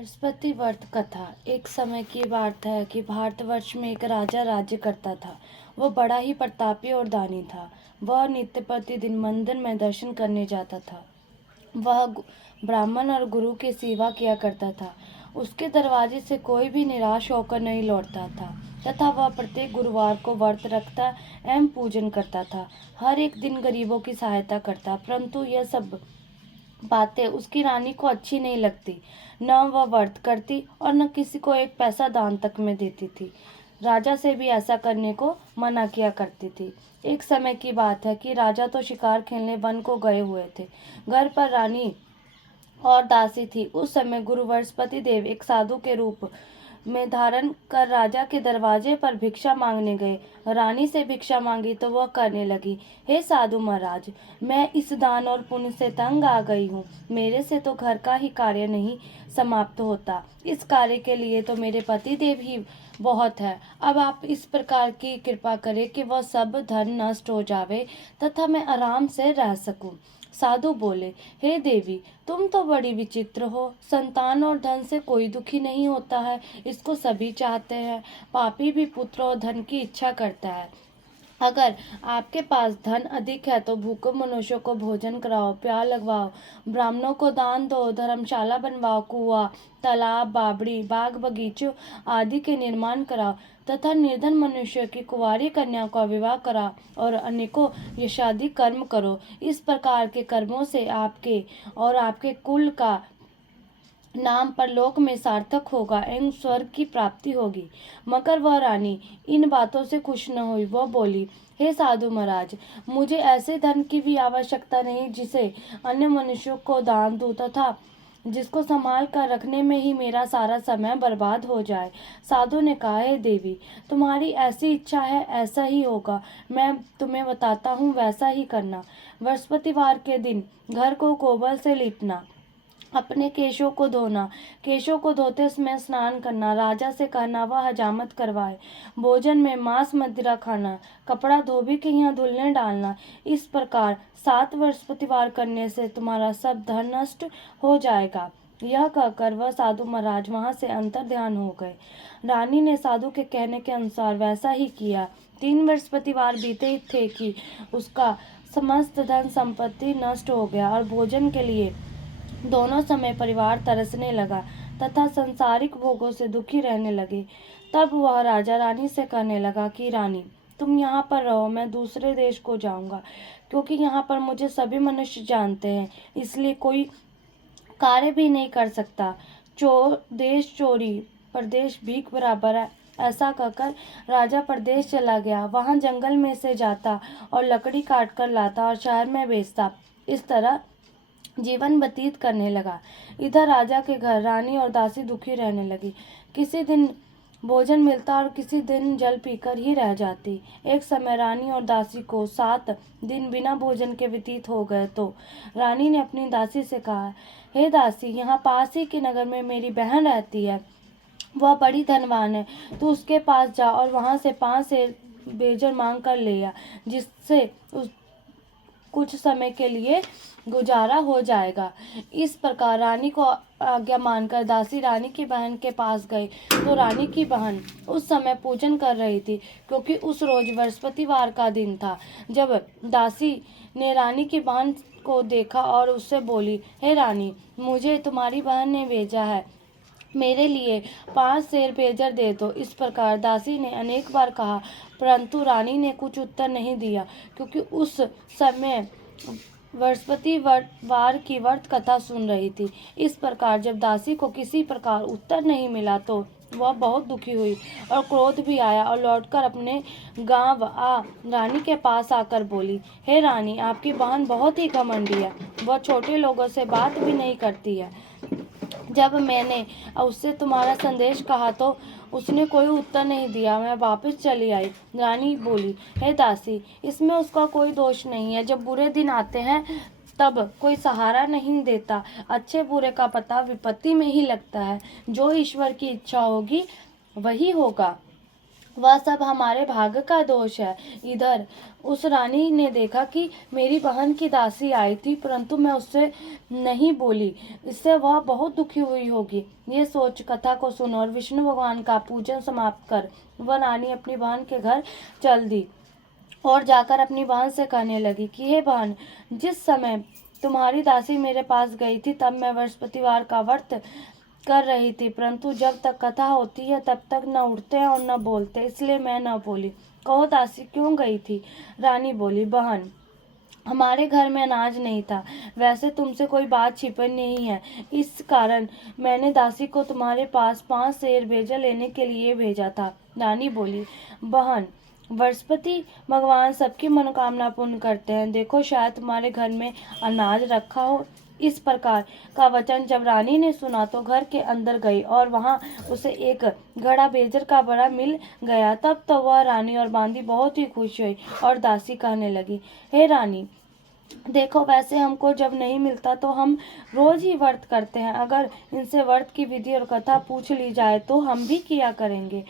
बृहस्पति व्रत कथा। एक समय की बात है कि भारतवर्ष में एक राजा राज्य करता था। वह बड़ा ही प्रतापी और दानी था। वह नित्य प्रतिदिन मंदिर में दर्शन करने जाता था। वह ब्राह्मण और गुरु की सेवा किया करता था। उसके दरवाजे से कोई भी निराश होकर नहीं लौटता था तथा वह प्रत्येक गुरुवार को व्रत रखता एवं पूजन करता था। हर एक दिन गरीबों की सहायता करता, परंतु यह सब बातें उसकी रानी को अच्छी नहीं लगती। न वह व्रत करती और न किसी को एक पैसा दान तक में देती थी। राजा से भी ऐसा करने को मना किया करती थी। एक समय की बात है कि राजा तो शिकार खेलने वन को गए हुए थे। घर पर रानी और दासी थी। उस समय गुरु बृहस्पति देव एक साधु के रूप में धारण कर राजा के दरवाजे पर भिक्षा मांगने गए। रानी से भिक्षा मांगी तो वह करने लगी, हे साधु महाराज, मैं इस दान और पुण्य से तंग आ गई हूँ। मेरे से तो घर का ही कार्य नहीं समाप्त होता। इस कार्य के लिए तो मेरे पति देव ही बहुत है। अब आप इस प्रकार की कृपा करें कि वह सब धन नष्ट हो जावे तथा मैं आराम से रह सकूं। साधु बोले, हे देवी, तुम तो बड़ी विचित्र हो। संतान और धन से कोई दुखी नहीं होता है, इसको सभी चाहते हैं। पापी भी पुत्र और धन की इच्छा करता है। अगर आपके पास धन अधिक है तो भूखे मनुष्यों को भोजन कराओ, प्यार लगवाओ, ब्राह्मणों को दान दो, धर्मशाला बनवाओ, कुआं, तालाब, बावड़ी, बाग बगीचों आदि के निर्माण कराओ तथा निर्धन मनुष्य की कुंवारी कन्या का विवाह करा और अनेकों यशादि कर्म करो। इस प्रकार के कर्मों से आपके और आपके कुल का नाम परलोक में सार्थक होगा एवं स्वर्ग की प्राप्ति होगी। मगर वह रानी इन बातों से खुश न हुई। वह बोली, हे साधु महाराज, मुझे ऐसे धन की भी आवश्यकता नहीं जिसे अन्य मनुष्यों को दान दूं तथा जिसको संभाल कर रखने में ही मेरा सारा समय बर्बाद हो जाए। साधु ने कहा, हे देवी, तुम्हारी ऐसी इच्छा है ऐसा ही होगा। मैं तुम्हें बताता हूँ, वैसा ही करना। बृहस्पतिवार के दिन घर को गोबर से लीपना, अपने केशों को धोना, केशों को धोते समय स्नान करना, राजा से कहना वह हजामत करवाए, भोजन में मांस मदिरा खाना, कपड़ा धोबी के यहाँ धुलने डालना। इस प्रकार 7 बृहस्पतिवार करने से तुम्हारा सब धन नष्ट हो जाएगा। यह कहकर वह साधु महाराज वहां से अंतर ध्यान हो गए। रानी ने साधु के कहने के अनुसार वैसा ही किया। 3 बृहस्पतिवार बीते थे कि उसका समस्त धन संपत्ति नष्ट हो गया और भोजन के लिए दोनों समय परिवार तरसने लगा तथा संसारिक भोगों से दुखी रहने लगे। तब वह राजा रानी से कहने लगा कि रानी, तुम यहाँ पर रहो, मैं दूसरे देश को जाऊंगा, क्योंकि यहाँ पर मुझे सभी मनुष्य जानते हैं, इसलिए कोई कार्य भी नहीं कर सकता। देश चोरी परदेश भीख बराबर है। ऐसा कहकर राजा परदेश चला गया। वहां जंगल में से जाता और लकड़ी काट कर लाता और शहर में बेचता। इस तरह जीवन व्यतीत करने लगा। इधर राजा के घर रानी और दासी दुखी रहने लगी। किसी दिन भोजन मिलता और किसी दिन जल पीकर ही रह जाती। एक समय रानी और दासी को 7 दिन बिना भोजन के व्यतीत हो गए तो रानी ने अपनी दासी से कहा, हे दासी, यहाँ पास ही के नगर में मेरी बहन रहती है। वह बड़ी धनवान है। तू उसके पास जा और वहां से 5 सेर बेजर मांग कर ले आ, जिससे उस कुछ समय के लिए गुजारा हो जाएगा। इस प्रकार रानी को आज्ञा मानकर दासी रानी की बहन के पास गई तो रानी की बहन उस समय पूजन कर रही थी, क्योंकि उस रोज बृहस्पतिवार का दिन था। जब दासी ने रानी की बहन को देखा और उससे बोली, हे रानी, मुझे तुम्हारी बहन ने भेजा है, मेरे लिए 5 सेर पेजर दे दो। इस प्रकार दासी ने अनेक बार कहा, परंतु रानी ने कुछ उत्तर नहीं दिया, क्योंकि उस समय बृहस्पतिवार की व्रत कथा सुन रही थी। इस प्रकार जब दासी को किसी प्रकार उत्तर नहीं मिला तो वह बहुत दुखी हुई और क्रोध भी आया और लौटकर अपने गांव रानी के पास आकर बोली, हे रानी, आपकी बहन बहुत ही घमंडी है। वह छोटे लोगों से बात भी नहीं करती है। जब मैंने उससे तुम्हारा संदेश कहा तो उसने कोई उत्तर नहीं दिया। मैं वापस चली आई। रानी बोली, हे दासी, इसमें उसका कोई दोष नहीं है। जब बुरे दिन आते हैं तब कोई सहारा नहीं देता। अच्छे बुरे का पता विपत्ति में ही लगता है। जो ईश्वर की इच्छा होगी वही होगा। वह सब हमारे भाग्य का दोष है। इधर उस रानी ने देखा कि मेरी बहन की दासी आई थी, परंतु मैं उससे नहीं बोली, इससे वह बहुत दुखी हुई होगी। ये सोच कथा को सुन और विष्णु भगवान का पूजन समाप्त कर वह रानी अपनी बहन के घर चल दी और जाकर अपनी बहन से कहने लगी कि हे बहन, जिस समय तुम्हारी दासी मेरे पास गई थी तब मैं बृहस्पतिवार का व्रत कर रही थी, परंतु जब तक कथा होती है तब तक न उठते हैं और न बोलते, इसलिए मैं न बोली। कहो दासी क्यों गई थी? रानी बोली, बहन, हमारे घर में अनाज नहीं था, वैसे तुमसे कोई बात छिपी नहीं है, इस कारण मैंने दासी को तुम्हारे पास 5 शेर भेजा लेने के लिए भेजा था। रानी बोली, बहन, बृहस्पति भगवान सबकी मनोकामना पूर्ण करते हैं, देखो शायद तुम्हारे घर में अनाज रखा हो। इस प्रकार का वचन जब रानी ने सुना तो घर के अंदर गई और वहां उसे एक घड़ा बेजर का बड़ा मिल गया। तब तो वह रानी और बांदी बहुत ही खुश हुई और दासी कहने लगी, हे रानी, देखो वैसे हमको जब नहीं मिलता तो हम रोज ही व्रत करते हैं, अगर इनसे व्रत की विधि और कथा पूछ ली जाए तो हम भी किया करेंगे।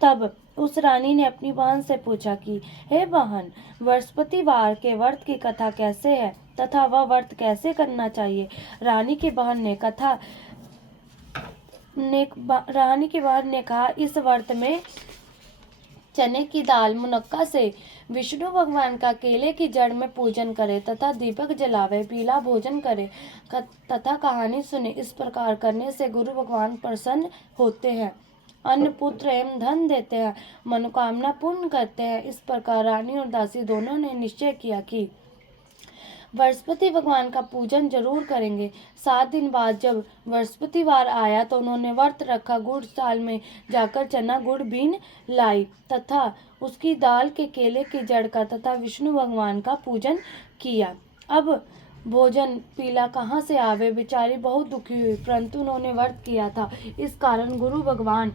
तब उस रानी ने अपनी बहन से पूछा कि हे बहन, बृहस्पतिवार के व्रत की कथा कैसे है तथा वह व्रत कैसे करना चाहिए? रानी की बहन ने कहा, इस व्रत में चने की दाल मुनक्का से विष्णु भगवान का केले की जड़ में पूजन करे तथा दीपक जलावे, पीला भोजन करे तथा कहानी सुने। इस प्रकार करने से गुरु भगवान प्रसन्न होते हैं, अन्न पुत्र एवं धन देते हैं, मनोकामना पूर्ण करते हैं। इस प्रकार रानी और दासी दोनों ने निश्चय किया कि बृहस्पति भगवान का पूजन जरूर करेंगे। 7 दिन बाद जब बृहस्पतिवार आया तो उन्होंने व्रत रखा, गुड़ साल में जाकर चना गुड़ बीन लाई तथा उसकी दाल के केले की जड़ का तथा विष्णु भगवान का पूजन किया। अब भोजन पीला कहाँ से आवे, बेचारी बहुत दुखी हुई, परंतु उन्होंने व्रत किया था, इस कारण गुरु भगवान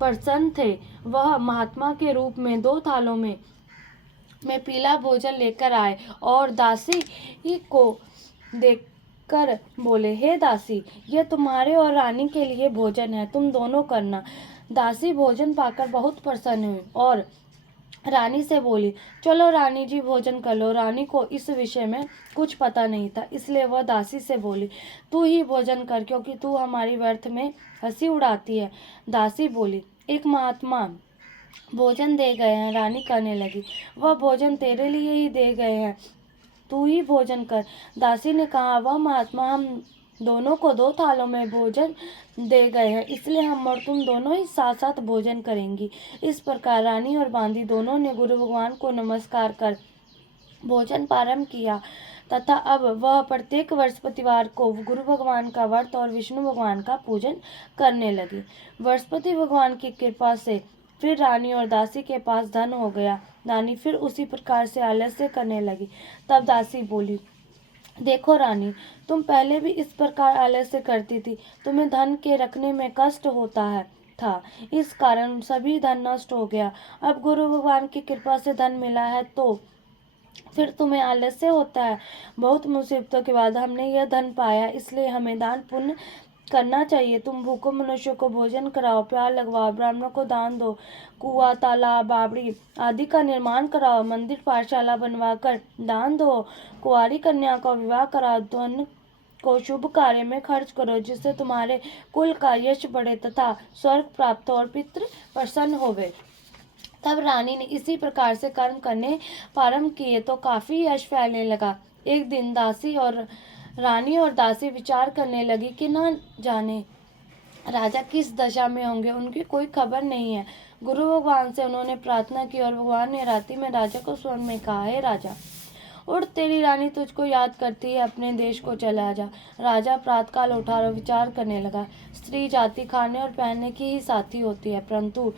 प्रसन्न थे। वह महात्मा के रूप में 2 थालों में पीला भोजन लेकर आए और दासी को देखकर बोले, हे दासी, यह तुम्हारे और रानी के लिए भोजन है, तुम दोनों करना। दासी भोजन पाकर बहुत प्रसन्न हुई और रानी से बोली, चलो रानी जी भोजन कर लो। रानी को इस विषय में कुछ पता नहीं था, इसलिए वह दासी से बोली, तू ही भोजन कर, क्योंकि तू हमारी व्यर्थ में हंसी उड़ाती है। दासी बोली, एक महात्मा भोजन दे गए हैं। रानी कहने लगी, वह भोजन तेरे लिए ही दे गए हैं, तू ही भोजन कर। दासी ने कहा, वह महात्मा हम दोनों को 2 थालों में भोजन दे गए हैं, इसलिए हम और तुम दोनों ही साथ साथ भोजन करेंगी। इस प्रकार रानी और बांदी दोनों ने गुरु भगवान को नमस्कार कर भोजन प्रारंभ किया तथा अब वह प्रत्येक बृहस्पतिवार को गुरु भगवान का व्रत और विष्णु भगवान का पूजन करने लगी। बृहस्पति भगवान की कृपा से फिर रानी और दासी के पास धन हो गया। रानी फिर उसी प्रकार से आलस्य करने लगी। तब दासी बोली, देखो रानी, तुम पहले भी इस प्रकार आलस्य करती थी, तुम्हें धन के रखने में कष्ट होता है था, इस कारण सभी धन नष्ट हो गया। अब गुरु भगवान की कृपा से धन मिला है तो फिर तुम्हें आलस्य होता है। बहुत मुसीबतों के बाद हमने यह धन पाया, इसलिए हमें दान पुण्य करना चाहिए। तुम भूखों मनुष्यों को भोजन कराओ, प्यार लगवाओ, ब्राह्मणों को दान दो, कुआं तालाब बावड़ी आदि का निर्माण कराओ, मंदिर पाठशाला बनवाकर दान दो, कुंवारी कन्या का विवाह कराओ, धन को शुभ कार्य में खर्च करो, जिससे तुम्हारे कुल का यश बढ़े तथा स्वर्ग प्राप्त हो और पितृ प्रसन्न होवे। तब रानी ने इसी प्रकार से कर्म करने प्रारंभ किए तो काफी यश फैलने लगा। एक दिन रानी और दासी विचार करने लगी कि न जाने राजा किस दशा में होंगे, उनकी कोई खबर नहीं है। गुरु भगवान से उन्होंने प्रार्थना की और भगवान ने रात्रि में राजा को स्वप्न में कहा, हे राजा, उठ, तेरी रानी तुझको याद करती है, अपने देश को चला जा। राजा प्रातःकाल उठा और विचार करने लगा। स्त्री जाति खाने और पहनने की ही साथी होती है, परंतु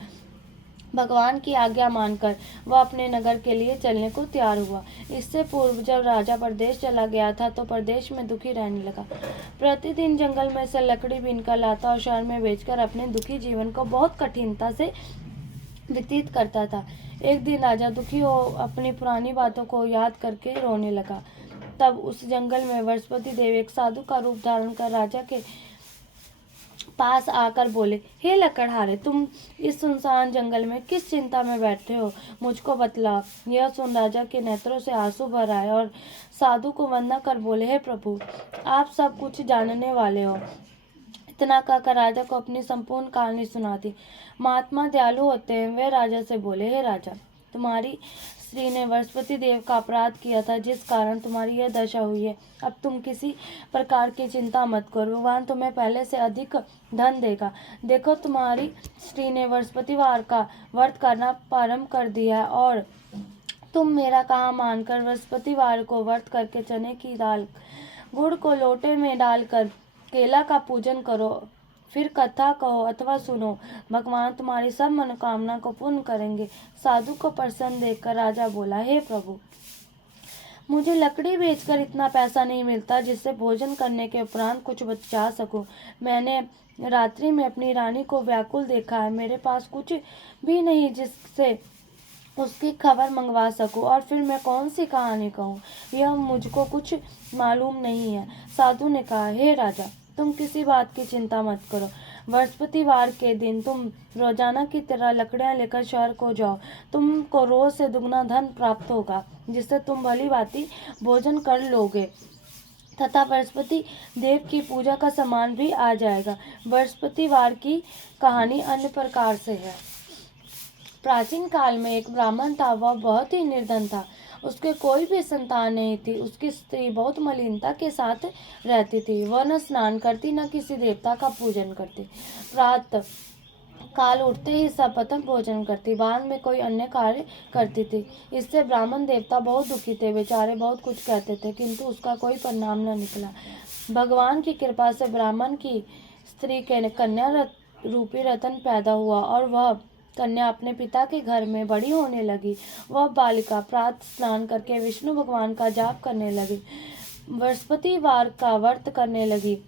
भगवान की आज्ञा मानकर वह अपने नगर के लिए चलने को तैयार हुआ। इससे पूर्व जब राजा परदेश चला गया था तो परदेश में दुखी रहने लगा। प्रतिदिन जंगल में से लकड़ी बीनकर लाता और शहर में बेचकर अपने दुखी जीवन को बहुत कठिनता से व्यतीत करता था। एक दिन राजा दुखी हो अपनी पुरानी बातों को याद करके रोने लगा। तब उस जंगल में बृहस्पति देव एक साधु का रूप धारण कर राजा के पास आकर बोले, हे लकड़हारे, तुम इस सुनसान जंगल में किस चिंता में बैठे हो, मुझको बतला। यह सुन राजा के नेत्रों से आंसू भर आए और साधु को वंदना कर बोले, हे प्रभु, आप सब कुछ जानने वाले हो। इतना कहकर राजा को अपनी संपूर्ण कहानी सुना दी। महात्मा दयालु होते हैं, वे राजा से बोले, हे राजा, तुम्हारी स्त्री ने बृहस्पति देव का अपराध किया था, जिस कारण तुम्हारी यह दशा हुई है। अब तुम किसी प्रकार की चिंता मत करो, भगवान तुम्हें पहले से अधिक धन देगा। देखो, तुम्हारी स्त्री ने बृहस्पतिवार का व्रत करना प्रारंभ कर दिया है और तुम मेरा कहा मानकर बृहस्पतिवार को व्रत करके चने की दाल गुड़ को लोटे में डालकर केला का पूजन करो, फिर कथा कहो अथवा सुनो, भगवान तुम्हारी सब मनोकामना को पूर्ण करेंगे। साधु को प्रसन्न देखकर राजा बोला, हे प्रभु, मुझे लकड़ी बेचकर इतना पैसा नहीं मिलता जिससे भोजन करने के उपरांत कुछ बचा सकूं। मैंने रात्रि में अपनी रानी को व्याकुल देखा है, मेरे पास कुछ भी नहीं जिससे उसकी खबर मंगवा सकूं, और फिर मैं कौन सी कहानी कहूँ, यह मुझको कुछ मालूम नहीं है। साधु ने कहा, हे राजा, तुम किसी बात की चिंता मत करो। बृहस्पतिवार के दिन तुम रोजाना की तरह लकड़ियां लेकर शहर को जाओ। तुमको रोज से दुगना धन प्राप्त होगा, जिससे तुम भली भांति भोजन कर लोगे तथा बृहस्पति देव की पूजा का सामान भी आ जाएगा। बृहस्पतिवार की कहानी अन्य प्रकार से है। प्राचीन काल में एक ब्राह्मण था, वह बहुत ही निर्धन था। उसके कोई भी संतान नहीं थी। उसकी स्त्री बहुत मलिनता के साथ रहती थी। वह न स्नान करती, न किसी देवता का पूजन करती। प्रातः काल उठते ही सपथक भोजन करती, बाद में कोई अन्य कार्य करती थी। इससे ब्राह्मण देवता बहुत दुखी थे। बेचारे बहुत कुछ कहते थे, किंतु उसका कोई परिणाम न निकला। भगवान की कृपा से ब्राह्मण की स्त्री के कन्या रूपी रतन पैदा हुआ और वह कन्या अपने पिता के घर में बड़ी होने लगी। वह बालिका प्रातः स्नान करके विष्णु भगवान का जाप करने लगी, बृहस्पतिवार का व्रत करने लगी,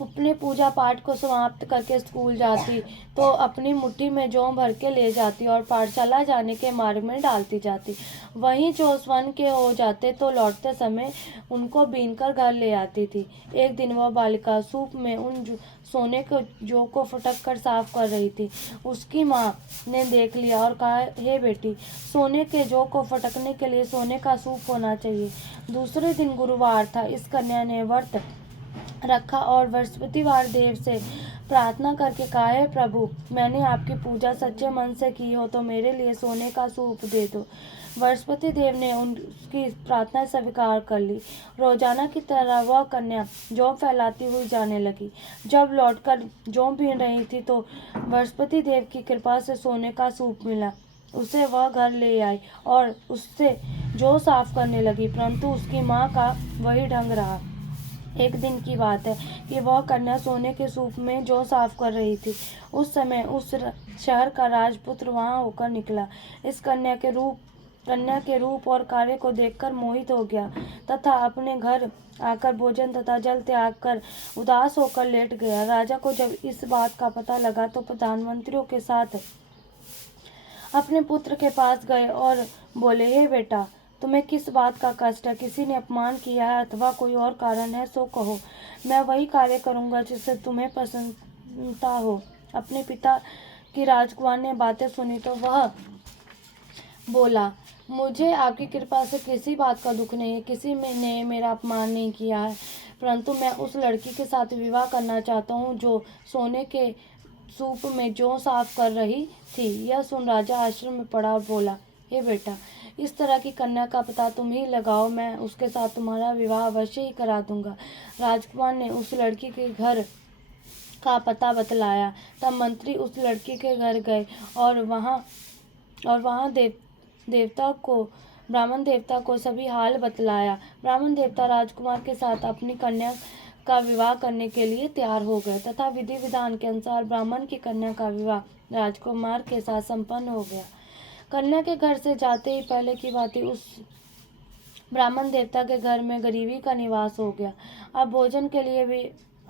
अपने पूजा पाठ को समाप्त करके स्कूल जाती तो अपनी मुट्ठी में जौ भर के ले जाती और पाठशाला जाने के मार्ग में डालती जाती। वहीं जो स्वर्ण के हो जाते तो लौटते समय उनको बीनकर घर ले आती थी। एक दिन वह बालिका सूप में उन सोने के जौ को फटक कर साफ कर रही थी। उसकी माँ ने देख लिया और कहा, हे बेटी, सोने के जौ को फटकने के लिए सोने का सूप होना चाहिए। दूसरे दिन गुरुवार था। इस कन्या ने व्रत रखा और बृहस्पतिवार देव से प्रार्थना करके कहा, हे प्रभु, मैंने आपकी पूजा सच्चे मन से की हो तो मेरे लिए सोने का सूप दे दो। बृहस्पति देव ने उनकी प्रार्थना स्वीकार कर ली। रोजाना की तरह वह कन्या जौ फैलाती हुई जाने लगी। जब लौटकर जौ बीन रही थी तो बृहस्पति देव की कृपा से सोने का सूप मिला। उसे वह घर ले आई और उससे जौ साफ करने लगी, परंतु उसकी माँ का वही ढंग रहा। एक दिन की बात है कि वह कन्या सोने के सूप में जौ साफ कर रही थी। उस समय उस शहर का राजपुत्र वहां होकर निकला। इस कन्या के रूप और कार्य को देखकर मोहित हो गया तथा अपने घर आकर भोजन तथा जल त्याग कर उदास होकर लेट गया। राजा को जब इस बात का पता लगा तो प्रधानमंत्रियों के साथ अपने पुत्र के पास गए और बोले, हे बेटा, तुम्हें किस बात का कष्ट है? किसी ने अपमान किया है अथवा कोई और कारण है, सो कहो। मैं वही कार्य करूंगा जिससे तुम्हें प्रसन्नता हो। अपने पिता की राजकुमार ने बातें सुनी तो वह बोला, मुझे आपकी कृपा से किसी बात का दुख नहीं है। किसी ने मेरा अपमान नहीं किया है, परंतु मैं उस लड़की के साथ विवाह करना चाहता हूँ जो सोने के सूप में जौ साफ कर रही थी। यह सुन राजा आश्चर्य में पड़ा और बोला, हे बेटा, इस तरह की कन्या का पता तुम ही लगाओ, मैं उसके साथ तुम्हारा विवाह अवश्य ही करा दूंगा। राजकुमार ने उस लड़की के घर का पता बतलाया। तब मंत्री उस लड़की के घर गए और वहाँ ब्राह्मण देवता को सभी हाल बतलाया। ब्राह्मण देवता राजकुमार के साथ अपनी कन्या का विवाह करने के लिए तैयार हो गए तथा विधि विधान के अनुसार ब्राह्मण की कन्या का विवाह राजकुमार के साथ संपन्न हो गया। कन्या के घर से जाते ही पहले की बात ही उस ब्राह्मण देवता के घर में गरीबी का निवास हो गया। अब भोजन के लिए भी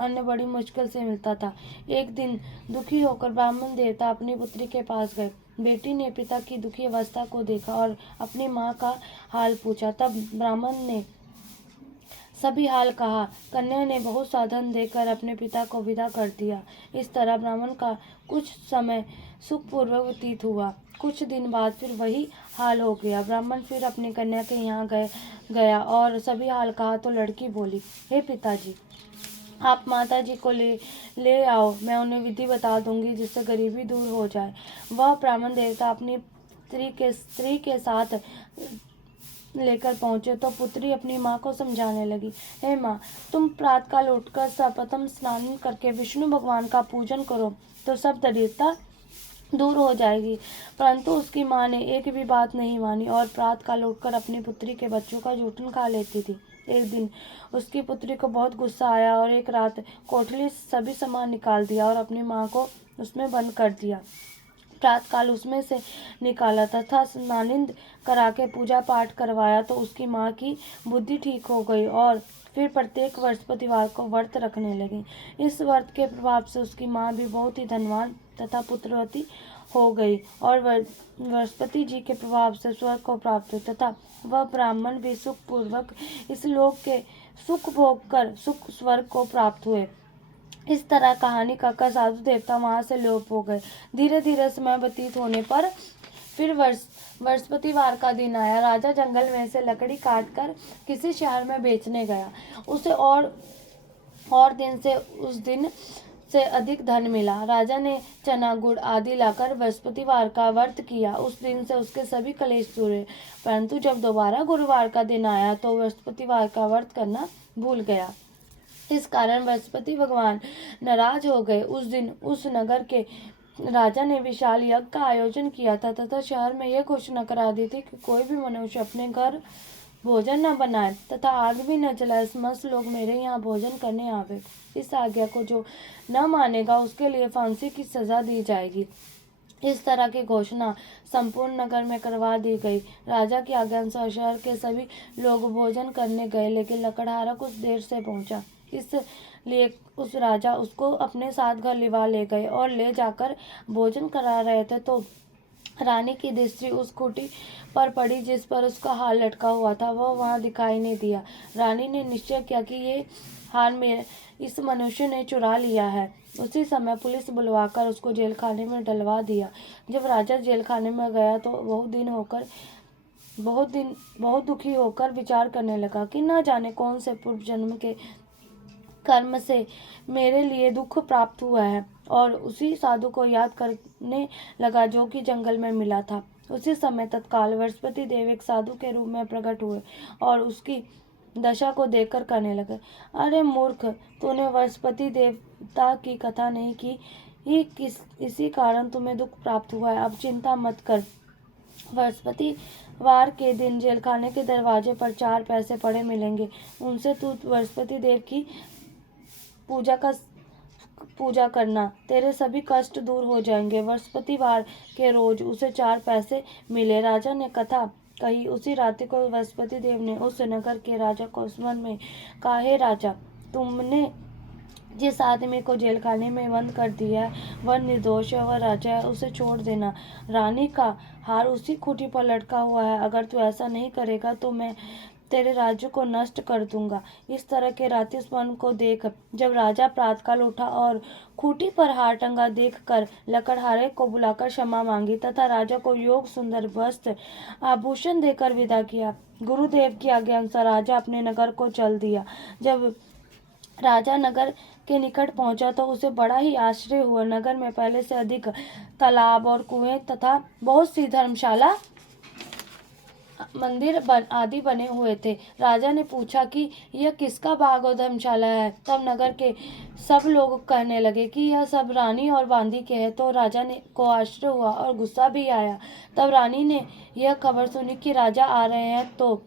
अन्न बड़ी मुश्किल से मिलता था। एक दिन दुखी होकर ब्राह्मण देवता अपनी पुत्री के पास गए। बेटी ने पिता की दुखी अवस्था को देखा और अपनी माँ का हाल पूछा। तब ब्राह्मण ने सभी हाल कहा। कन्या ने बहुत साधन देकर अपने पिता को विदा कर दिया। इस तरह ब्राह्मण का कुछ समय सुखपूर्वक व्यतीत हुआ। कुछ दिन बाद फिर वही हाल हो गया। ब्राह्मण फिर अपनी कन्या के यहाँ गया और सभी हाल कहा तो लड़की बोली, हे पिताजी, आप माता जी को ले आओ, मैं उन्हें विधि बता दूंगी जिससे गरीबी दूर हो जाए। वह ब्राह्मण देवता अपनी स्त्री के साथ लेकर पहुंचे तो पुत्री अपनी माँ को समझाने लगी, हे माँ, तुम प्रातःकाल उठकर सर्वप्रथम स्नान करके विष्णु भगवान का पूजन करो तो सब दरिद्रता दूर हो जाएगी। परंतु उसकी माँ ने एक भी बात नहीं मानी और प्रातःकाल उठकर अपनी पुत्री के बच्चों का जूठन खा लेती थी। एक दिन उसकी पुत्री को बहुत गुस्सा आया और एक रात कोठरी से सभी सामान निकाल दिया और अपनी माँ को उसमें बंद कर दिया। प्रातःकाल उसमें से निकाला तथा स्नानिंद करा के पूजा पाठ करवाया तो उसकी माँ की बुद्धि ठीक हो गई और फिर प्रत्येक बृहस्पतिवार को व्रत रखने लगी। इस व्रत के प्रभाव से उसकी माँ भी बहुत ही धनवान तथा पुत्रवती हो गई और बृहस्पति जी के प्रभाव से स्वर्ग को प्राप्त हुई तथा वह ब्राह्मण भी सुखपूर्वक इस लोक के सुख भोग कर सुख स्वर्ग को प्राप्त हुए। इस तरह कहानी कहकर साधु देवता वहां से लोप हो गए। धीरे धीरे समय व्यतीत होने पर फिर बृहस्पतिवार का दिन आया। राजा जंगल में से लकड़ी काटकर किसी शहर में बेचने गया। उसे और दिन से उस दिन से अधिक धन मिला। राजा ने चना गुड़ आदि लाकर बृहस्पतिवार का व्रत किया। उस दिन से उसके सभी कलेश दूर हुए। परंतु जब दोबारा गुरुवार का दिन आया तो बृहस्पतिवार का व्रत करना भूल गया। इस कारण बृहस्पति भगवान नाराज हो गए। उस दिन उस नगर के राजा ने विशाल यज्ञ का आयोजन किया था तथा शहर में यह घोषणा करा दी थी कि कोई भी मनुष्य अपने घर भोजन न बनाए तथा आग भी न जलाए। समस्त लोग मेरे यहाँ भोजन करने आवे। इस आज्ञा को जो न मानेगा उसके लिए फांसी की सजा दी जाएगी। इस तरह की घोषणा संपूर्ण नगर में करवा दी गई। राजा की आज्ञा अनुसार शहर के सभी लोग भोजन करने गए, लेकिन लकड़हारा कुछ देर से पहुंचा। इसलिए उस राजा उसको अपने साथ घर लिवा ले गए और ले जाकर भोजन करा रहे थे तो रानी की दृष्टि उस खूंटी पर पड़ी जिस पर उसका हार लटका हुआ था। वह वहां दिखाई नहीं दिया। रानी ने निश्चय किया कि ये हार मेरे इस मनुष्य ने चुरा लिया है। उसी समय पुलिस बुलवाकर उसको जेल खाने में डलवा दिया। जब राजा जेल खाने में गया तो बहुत दुखी होकर विचार करने लगा कि न जाने कौन से पूर्व जन्म के कर्म से मेरे लिए दुख प्राप्त हुआ है, और उसी साधु को याद करने लगा जो कि जंगल में मिला था। उसी समय तत्काल बृहस्पति देव एक साधु के रूप में प्रकट हुए और उसकी दशा को देखकर कहने लगे, अरे मूर्ख, तूने बृहस्पति देवता की कथा नहीं की, इसी कारण तुम्हें दुख प्राप्त हुआ है। अब चिंता मत कर। बृहस्पतिवार के दिन जेलखाने के दरवाजे पर 4 पैसे पड़े मिलेंगे। उनसे तू बृहस्पति देव की पूजा करना, तेरे सभी कष्ट दूर हो जाएंगे। बृहस्पतिवार के रोज उसे 4 पैसे मिले। राजा ने कथा कही। उसी रात्रि को बृहस्पति देव ने उस नगर के राजा को स्मरण में कहा, हे राजा, तुमने जिस आदमी को जेल खाने में बंद कर दिया है वह निर्दोष है, वह राजा है, उसे छोड़ देना। रानी का हार उसी खूंटी पर लटका हुआ है। अगर तू ऐसा नहीं करेगा तो मैं तेरे राज्य को नष्ट कर दूंगा। इस तरह के रात्रि स्वप्न को देख जब राजा प्रातःकाल उठा और खूंटी पर हार टंगा देखकर लकड़हारे को बुलाकर क्षमा मांगी तथा राजा को योग सुंदर वस्त्र आभूषण देकर विदा किया। गुरुदेव की आज्ञा अनुसार राजा अपने नगर को चल दिया। जब राजा नगर के निकट पहुंचा तो उसे बड़ा ही आश्चर्य हुआ। नगर में पहले से अधिक तालाब और कुएं तथा बहुत सी धर्मशाला, मंदिर आदि बने हुए थे। राजा ने पूछा कि यह किसका बाग और धर्मशाला है। तब नगर के सब लोग कहने लगे कि यह सब रानी और बांदी के हैं। तो राजा ने को आश्चर्य हुआ और गुस्सा भी आया। तब रानी ने यह खबर सुनी कि राजा आ रहे हैं तो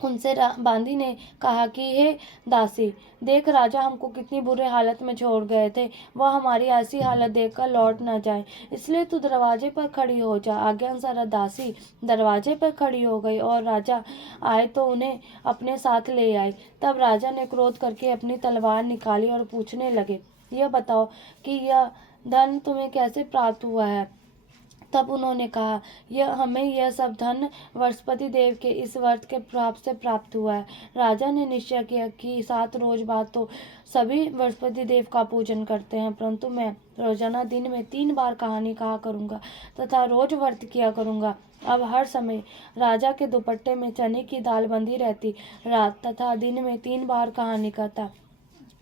उनसे बांदी ने कहा कि हे दासी, देख राजा हमको कितनी बुरे हालत में छोड़ गए थे, वह हमारी ऐसी हालत देखकर लौट न जाए, इसलिए तू दरवाजे पर खड़ी हो जा। आज्ञा अनुसार दासी दरवाजे पर खड़ी हो गई और राजा आए तो उन्हें अपने साथ ले आई। तब राजा ने क्रोध करके अपनी तलवार निकाली और पूछने लगे, यह बताओ कि यह धन तुम्हें कैसे प्राप्त हुआ है। तब उन्होंने कहा, यह सब धन वृहस्पति देव के इस व्रत के प्रभाव से प्राप्त हुआ है। राजा ने निश्चय किया कि 7 रोज बाद तो सभी वृहस्पति देव का पूजन करते हैं, परंतु मैं रोजाना दिन में 3 बार कहानी कहा करूंगा तथा रोज व्रत किया करूंगा। अब हर समय राजा के दुपट्टे में चने की दाल बंधी रहती, रात तथा दिन में 3 बार कहानी कहता।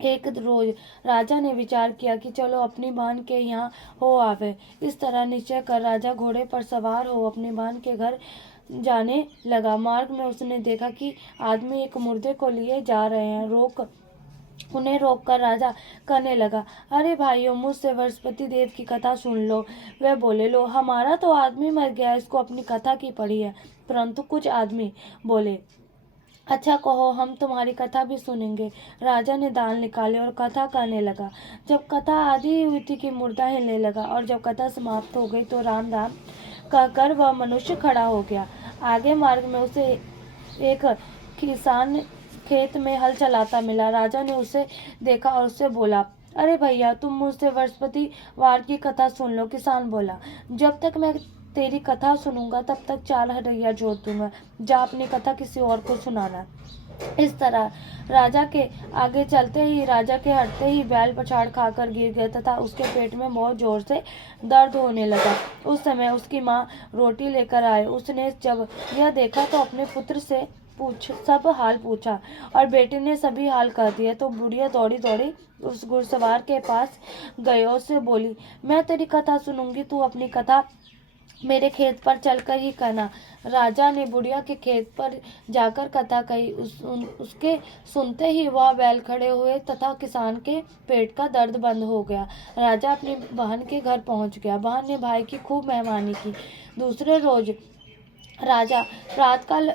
एक रोज राजा ने विचार किया कि चलो अपनी बहन के यहाँ हो आवे। इस तरह निश्चय कर राजा घोड़े पर सवार हो अपनी बहन के घर जाने लगा। मार्ग में उसने देखा कि आदमी एक मुर्दे को लिए जा रहे हैं। उन्हें रोककर राजा कहने लगा, अरे भाइयों, मुझसे वृहस्पति देव की कथा सुन लो। वे बोले, लो, हमारा तो आदमी मर गया, इसको अपनी कथा की पड़ी है। परंतु कुछ आदमी बोले, अच्छा कहो, हम तुम्हारी कथा भी सुनेंगे। राजा ने दाल निकाले और कथा कहने लगा। जब कथा आधी हुई थी कि मुर्दा हिलने लगा, और जब कथा समाप्त हो गई तो राम राम कहकर वह मनुष्य खड़ा हो गया। आगे मार्ग में उसे एक किसान खेत में हल चलाता मिला। राजा ने उसे देखा और उससे बोला, अरे भैया, तुम मुझसे वृहस्पति वार की कथा सुन लो। किसान बोला, जब तक मैं तेरी कथा सुनूंगा तब तक 4 हरैया जोत दूंगा। जा अपनी कथा किसी और को सुनाना। इस तरह राजा के आगे चलते ही राजा के हटते ही बैल पछाड़ खाकर गिर गया तथा उसके पेट में बहुत जोर से दर्द होने लगा। उस समय उसकी माँ रोटी लेकर आए। उसने जब यह देखा तो अपने पुत्र से सब हाल पूछा और बेटे ने सभी हाल कह दिए। तो बुढ़िया दौड़ी दौड़ी उस घुड़सवार के पास गई और उससे बोली, मैं तेरी कथा सुनूंगी, तू अपनी कथा मेरे खेत पर चलकर ही कहना। राजा ने बुढ़िया के खेत पर जाकर कथा कही। उसके सुनते ही वह बैल खड़े हुए तथा किसान के पेट का दर्द बंद हो गया। राजा अपनी बहन के घर पहुंच गया। बहन ने भाई की खूब मेहमानी की। दूसरे रोज राजा प्रातःकाल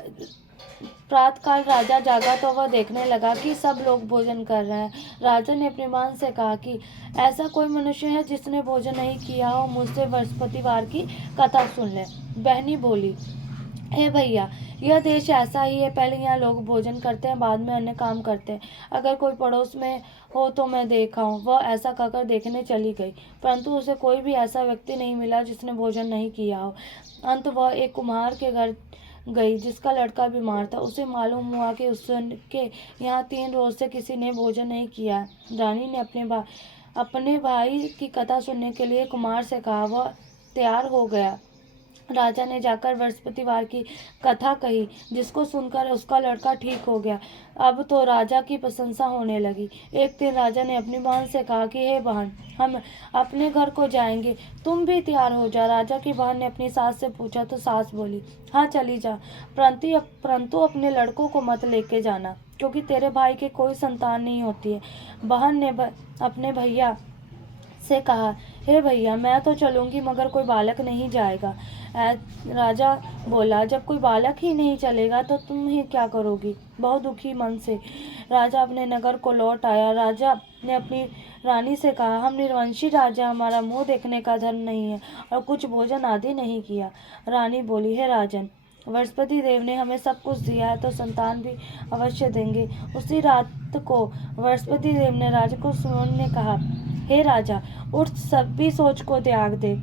राजा जागा तो वह देखने लगा कि सब लोग भोजन कर रहे हैं। राजा ने अपनी बहन से कहा कि ऐसा कोई मनुष्य है जिसने भोजन नहीं किया हो, मुझसे बृहस्पतिवार की कथा सुन ले। बहनी बोली, हे भैया, यह देश ऐसा ही है, पहले यहाँ लोग भोजन करते हैं, बाद में अन्य काम करते हैं। अगर कोई पड़ोस में हो तो मैं देखा हूँ। वह ऐसा कहकर देखने चली गई, परंतु उसे कोई भी ऐसा व्यक्ति नहीं मिला जिसने भोजन नहीं किया हो। अंत वह एक कुम्हार के घर गई जिसका लड़का बीमार था। उसे मालूम हुआ कि उसके यहाँ 3 रोज से किसी ने भोजन नहीं किया। रानी ने अपने भाई की कथा सुनने के लिए कुमार से कहा। वह तैयार हो गया। राजा ने जाकर बृहस्पतिवार की कथा कही, जिसको सुनकर उसका लड़का ठीक हो गया। अब तो राजा की प्रशंसा होने लगी। एक दिन राजा ने अपनी बहन से कहा कि हे बहन, हम अपने घर को जाएंगे, तुम भी तैयार हो जा। राजा की बहन ने अपनी सास से पूछा तो सास बोली, हाँ चली जा, परंतु अपने लड़कों को मत लेके जाना, क्योंकि तेरे भाई के कोई संतान नहीं होती है। बहन ने अपने भैया से कहा, हे भैया, मैं तो चलूंगी मगर कोई बालक नहीं जाएगा। राजा बोला, जब कोई बालक ही नहीं चलेगा तो तुम ही क्या करोगी। बहुत दुखी मन से राजा अपने नगर को लौट आया। राजा ने अपनी रानी से कहा, हम निर्वंशी राजा, हमारा मुंह देखने का धर्म नहीं है और कुछ भोजन आदि नहीं किया। रानी बोली, हे राजन, बृहस्पति देव ने हमें सब कुछ दिया है तो संतान भी अवश्य देंगे। उसी रात को बृहस्पति देव ने राजा को सुनने कहा, हे राजा, उठ, सभी सोच को त्याग दे,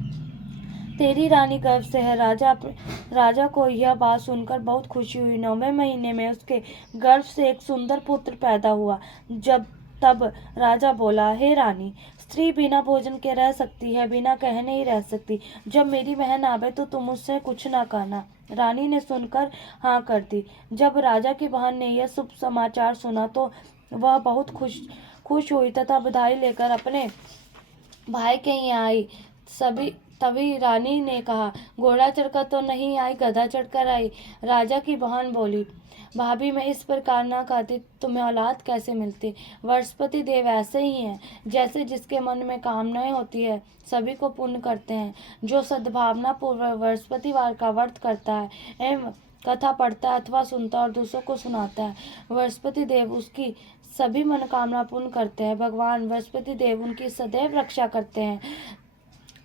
तेरी रानी गर्भ से है। राजा को यह बात सुनकर बहुत खुशी हुई। 9वें महीने में उसके गर्भ से एक सुंदर पुत्र पैदा हुआ। तब राजा बोला, हे रानी, स्त्री बिना भोजन के रह सकती है, बिना कहे नहीं रह सकती। जब मेरी बहन आवे तो तुम उससे कुछ ना कहना। रानी ने सुनकर हाँ कर दी। जब राजा की बहन ने यह शुभ समाचार सुना तो वह बहुत खुश हुई तथा बधाई लेकर अपने भाई के यहाँ आई। तभी रानी ने कहा, घोड़ा चढ़कर तो नहीं आई, गधा चढ़कर आई। राजा की बहन बोली, भाभी, मैं इस प्रकार ना कहती, तुम्हें औलाद कैसे मिलती। बृहस्पति देव ऐसे ही हैं, जैसे जिसके मन में कामनाएं होती है सभी को पूर्ण करते हैं। जो सद्भावना पूर्वक बृहस्पतिवार का व्रत करता है एवं कथा पढ़ता है अथवा सुनता और दूसरों को सुनाता है, बृहस्पति देव उसकी सभी मनोकामना पूर्ण करते हैं। भगवान बृहस्पति देव उनकी सदैव रक्षा करते हैं।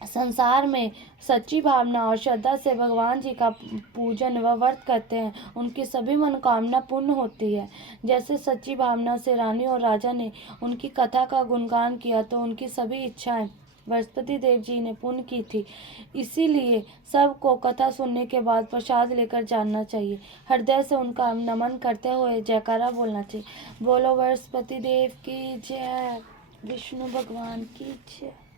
संसार में सच्ची भावना और श्रद्धा से भगवान जी का पूजन व व्रत करते हैं, उनकी सभी मनोकामना पूर्ण होती है। जैसे सच्ची भावना से रानी और राजा ने उनकी कथा का गुणगान किया तो उनकी सभी इच्छाएं बृहस्पति देव जी ने पुण्य की थी। इसीलिए सबको कथा सुनने के बाद प्रसाद लेकर जाना चाहिए। हृदय से उनका नमन करते हुए जयकारा बोलना चाहिए। बोलो बृहस्पति देव की जय, विष्णु भगवान की जय।